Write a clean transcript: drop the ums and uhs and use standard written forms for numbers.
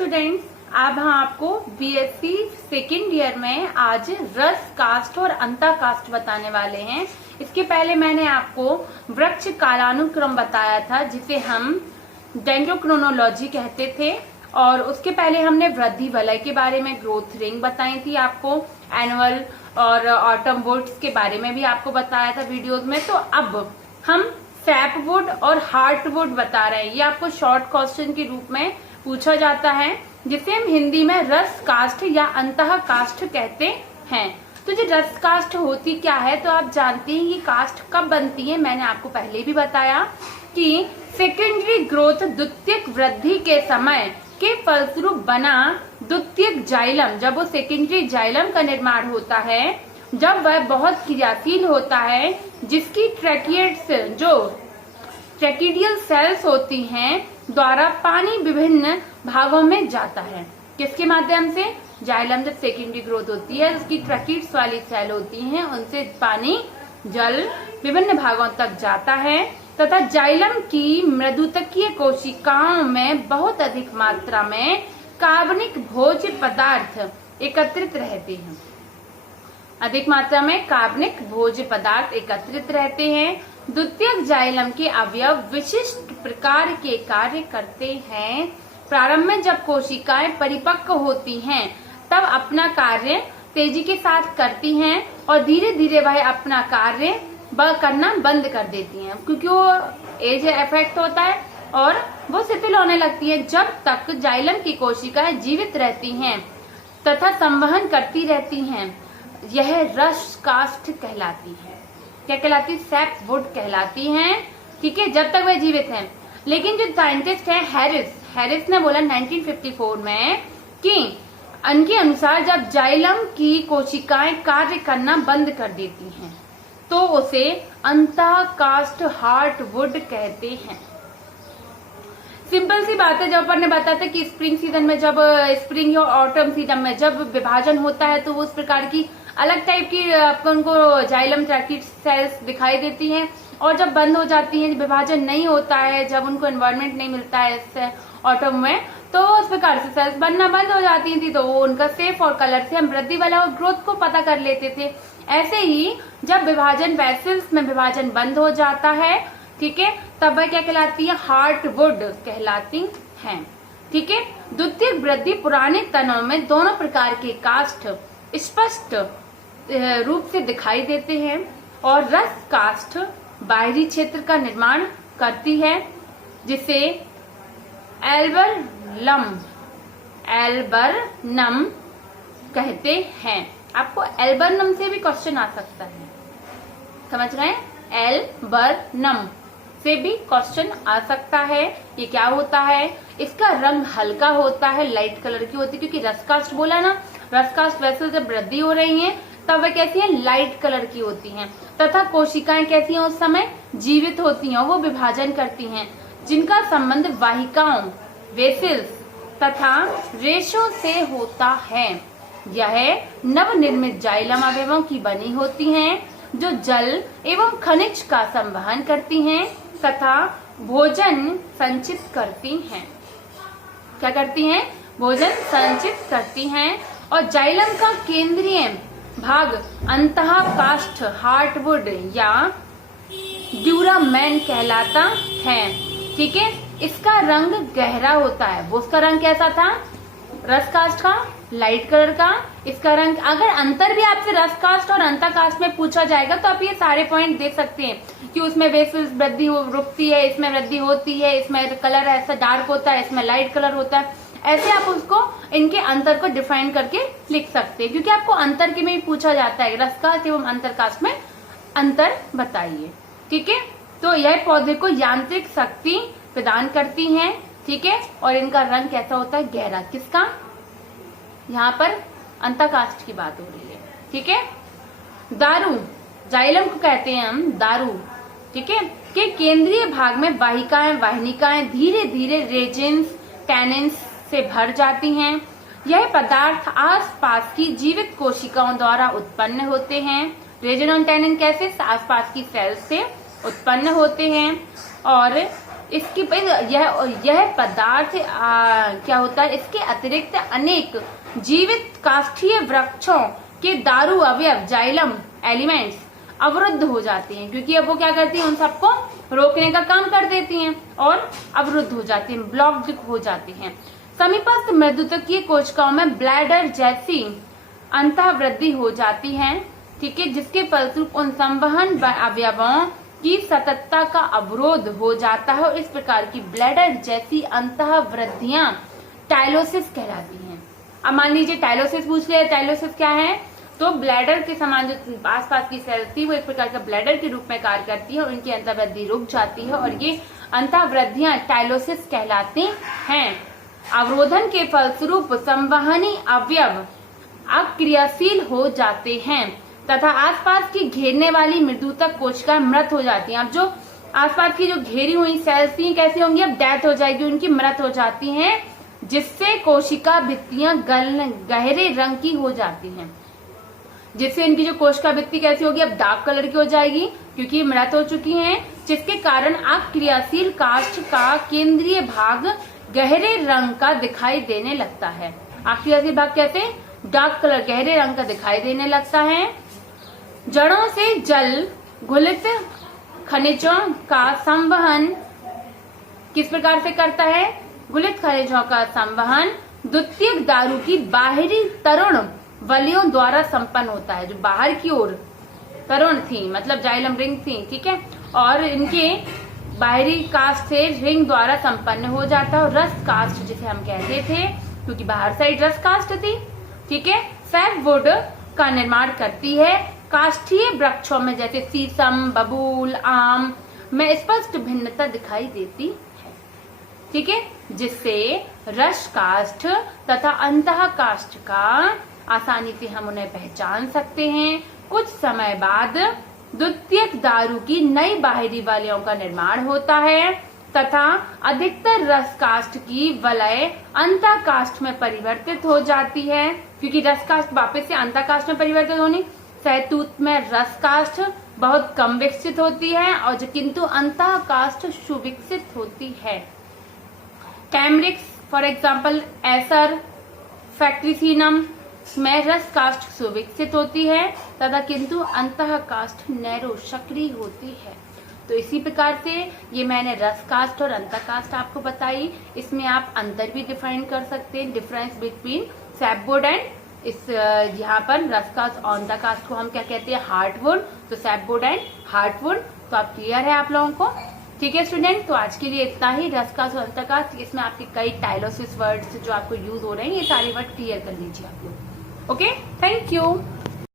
Students, अब हम आपको बीएससी सेकेंड ईयर में आज रस कास्ट और अंतः कास्ट बताने वाले हैं। इसके पहले मैंने आपको वृक्ष कालानुक्रम बताया था, जिसे हम डेंड्रोक्रोनोलॉजी कहते थे, और उसके पहले हमने वृद्धि वलय के बारे में, ग्रोथ रिंग बताई थी आपको, एनुअल और ऑटम वुड्स के बारे में भी आपको बताया था वीडियोज में। तो अब हम सैपवुड और हार्टवुड बता रहे हैं। ये आपको शॉर्ट क्वेश्चन के रूप में पूछा जाता है, जिसे हम हिंदी में रस कास्ट या अंतः कास्ट कहते हैं। तो जो रस कास्ट होती क्या है, तो आप जानते हैं ये कास्ट कब बनती है। मैंने आपको पहले भी बताया कि सेकेंडरी ग्रोथ, द्वितीयक वृद्धि के समय के फलस्वरूप बना द्वितीयक जाइलम, जब वो सेकेंडरी जाइलम का निर्माण होता है, जब वह बहुत क्रियाशील होता है, जिसकी ट्रैकिएट्स, जो ट्रैकिडियल सेल्स होती हैं, द्वारा पानी विभिन्न भागों में जाता है। किसके माध्यम से? जाइलम जब सेकेंडरी ग्रोथ होती है, उसकी ट्रैकिड्स वाली सेल होती हैं, उनसे पानी, जल विभिन्न भागों तक जाता है तथा जाइलम की मृदुतकीय कोशिकाओं में बहुत अधिक मात्रा में कार्बनिक भोज्य पदार्थ एकत्रित रहते हैं। अधिक मात्रा में कार्बनिक भोज्य पदार्थ एकत्रित रहते हैं। द्वितीयक जाइलम के अवयव विशिष्ट प्रकार के कार्य करते हैं। प्रारंभ में जब कोशिकाएं परिपक्व होती हैं, तब अपना कार्य तेजी के साथ करती हैं और धीरे धीरे वह अपना कार्य करना बंद कर देती हैं, क्योंकि वो एज इफेक्ट होता है और वो शिथिल होने लगती है। जब तक जाइलम की कोशिकाएं जीवित रहती हैं तथा संवहन करती रहती हैं, यह रस कास्ट कहलाती है। क्या कहलाती? सैपवुड कहलाती हैं। ठीक है, जब तक वह जीवित हैं। लेकिन जो साइंटिस्ट है हैरिस ने बोला 1954 में कि उनके अनुसार जब जाइलम की कोशिकाएं कार्य करना बंद कर देती हैं, तो उसे अंतः कास्ट हार्टवुड कहते हैं। सिंपल सी बात है, जब अपन ने बताया था कि स्प्रिंग सीजन में, जब स्प्रिंग या ऑटम सीजन में जब विभाजन होता है, तो उस प्रकार की अलग टाइप की अपन को जाइलम ट्रैकिड सेल्स दिखाई देती हैं, और जब बंद हो जाती हैं, विभाजन नहीं होता है, जब उनको एनवायरनमेंट नहीं मिलता है इस ऑटम में, तो उस प्रकार से सेल्स बनना बंद हो जाती थी। तो वो उनका शेप और कलर से हम वृद्धि वाला और ग्रोथ को पता कर लेते थे। ऐसे ही जब विभाजन, वेसल्स में विभाजन बंद हो जाता है, ठीक है, तब वह क्या कहलाती है? हार्टवुड कहलाती हैं। ठीक है, द्वितीय वृद्धि पुराने तनों में दोनों प्रकार के कास्ट स्पष्ट रूप से दिखाई देते हैं, और रस कास्ट बाहरी क्षेत्र का निर्माण करती है, जिसे एल्बर्नम कहते हैं। आपको एल्बर्नम से भी क्वेश्चन आ सकता है, समझ रहे हैं? एल्बर्नम से भी क्वेश्चन आ सकता है। ये क्या होता है? इसका रंग हल्का होता है, लाइट कलर की होती है, क्योंकि रसकास्ट बोला ना, रसकास्ट वेसल जब वृद्धि हो रही है, तब वह कैसी है? लाइट कलर की होती हैं, तथा कोशिकाएं कैसी हैं? उस समय जीवित होती हैं, वो विभाजन करती हैं, जिनका संबंध वाहिकाओं, वेसल्स तथा रेशों से होता है। यह नवनिर्मित जाइलम अवयवों की बनी होती हैं, जो जल एवं खनिज का संवहन करती हैं तथा भोजन संचित करती हैं। क्या करती हैं? भोजन संचित करती हैं। और जाइलम का केंद्रीय भाग अंतः कास्ट हार्टवुड या ड्यूरामेन कहलाता है। ठीक है, इसका रंग गहरा होता है। वो उसका रंग कैसा था? रसकास्ट का लाइट कलर का। इसका रंग, अगर अंतर भी आपसे रसकास्ट और अंतः कास्ट में पूछा जाएगा, तो आप ये सारे पॉइंट देख सकते हैं कि उसमें वेसल्स वृद्धि रुकती है, इसमें वृद्धि होती है, इसमें कलर ऐसा डार्क होता है, इसमें लाइट कलर होता है। ऐसे आप उसको, इनके अंतर को डिफाइन करके लिख सकते हैं, क्योंकि आपको अंतर के में भी पूछा जाता है, रसकास्ट एवं अंतरकास्ट में अंतर बताइए। ठीक है, तो यह पौधे को यांत्रिक शक्ति प्रदान करती हैं। ठीक है, और इनका रंग कैसा होता है? गहरा। किसका? यहाँ पर अंतःकास्ट की बात हो रही है। ठीक है, दारू, जाइलम को कहते हैं हम दारू। ठीक है, के केंद्रीय भाग में वाहिनिकाएं धीरे धीरे रेजिन्स, टैनिन्स से भर जाती हैं। यह पदार्थ आसपास की जीवित कोशिकाओं द्वारा उत्पन्न होते हैं। रेजिन और टैनिन कैसे? आसपास की सेल्स से उत्पन्न होते हैं। और इसकी यह पदार्थ क्या होता है, इसके अतिरिक्त अनेक जीवित काष्ठीय वृक्षों के दारू अवयव जाइलम एलिमेंट्स अवरुद्ध हो जाते हैं, क्योंकि अब वो क्या करती हैं, उन सबको रोकने का काम कर देती हैं और अवरुद्ध हो जाती हैं, ब्लॉक्ड हो जाती हैं। समीपस्थ मृदुतकीय कोशिकाओं में ब्लैडर जैसी अंतःवृद्धि हो जाती है, ठीक है, जिसके फलस्वरूप उन संवहन अवयवों की सततता का अवरोध हो जाता है और इस प्रकार की ब्लैडर जैसी अंतःवृद्धियां टाइलोसिस कहलाती हैं। अब मान लीजिए टाइलोसिस पूछ लिया, टाइलोसिस क्या है, तो ब्लैडर के समान जो आसपास की सेल्स थी वो एक प्रकार का ब्लैडर के रूप में कार्य करती है और उनकी अंतःवृद्धि रुक जाती है और ये अंतःवृद्धियां टाइलोसिस कहलाती हैं। अवरोधन के फलस्वरूप संवहनी अवयव अक्रियाशील हो जाते हैं तथा आसपास की घेरने वाली मृदुतक कोशिकाएं मृत हो जाती हैं। अब जो आसपास की जो घेरी हुई सेल्स थी कैसी होंगी, अब डेथ हो जाएगी, उनकी मृत हो जाती हैं, जिससे कोशिका भित्तियां गहरे रंग की हो जाती हैं, जिससे इनकी जो कोशिका भित्ति कैसी होगी, अब डार्क कलर की हो जाएगी क्योंकि मृत हो चुकी हैं, जिसके कारण अक्रियाशील काष्ठ का केंद्रीय भाग गहरे रंग का दिखाई देने लगता है। अक्रियाशील भाग कैसे, डार्क कलर गहरे रंग का दिखाई देने लगता है। जड़ों से जल घुलित खनिजों का संवहन किस प्रकार से करता है, घुलित खनिजों का संवहन द्वितीयक दारू की बाहरी तरुण वलियों द्वारा संपन्न होता है। जो बाहर की ओर तरुण थी मतलब जाइलम रिंग थी, ठीक है, और इनके बाहरी कास्ट से रिंग द्वारा संपन्न हो जाता है और रस कास्ट जिसे हम कहते थे, क्योंकि बाहर साइड रस कास्ट थी, ठीक है, सैपवुड का निर्माण करती है। काष्ठीय वृक्षों में जैसे शीशम, बबूल, आम में स्पष्ट भिन्नता दिखाई देती है, ठीक है, जिससे रस काष्ठ तथा अंतः काष्ठ का आसानी से हम उन्हें पहचान सकते हैं। कुछ समय बाद द्वितीयक दारू की नई बाहरी वलयों का निर्माण होता है तथा अधिकतर रस काष्ठ की वलय अंतः काष्ठ में परिवर्तित हो जाती है, क्योंकि रस काष्ठ वापस से अंतः काष्ठ में परिवर्तित होनी। सहतूत में रस काष्ठ बहुत कम विकसित होती है और जो किंतु अंतः काष्ठ सुविकसित होती है। कैमरिक्स फॉर एग्जाम्पल एसर फैक्ट्रीसीनम में रस काष्ठ सुविकसित होती है तथा किंतु अंतः काष्ठ नैरो सक्रिय होती है। तो इसी प्रकार से ये मैंने रस काष्ठ और अंतः काष्ठ आपको बताई। इसमें आप अंतर भी डिफाइन कर सकते हैं, डिफरेंस बिटवीन सैपवुड एंड इस यहाँ पर रस काष्ठ और अंतः काष्ठ को हम क्या कहते हैं, हार्टवुड। तो सैपवुड एंड हार्टवुड, तो आप क्लियर है आप लोगों को, ठीक है स्टूडेंट। तो आज के लिए इतना ही, रस काष्ठ और अंतः काष्ठ, इसमें आपके कई टाइलोसिस वर्ड्स जो आपको यूज हो रहे हैं ये सारे वर्ड क्लियर कर लीजिए आप लोग। Okay, thank you.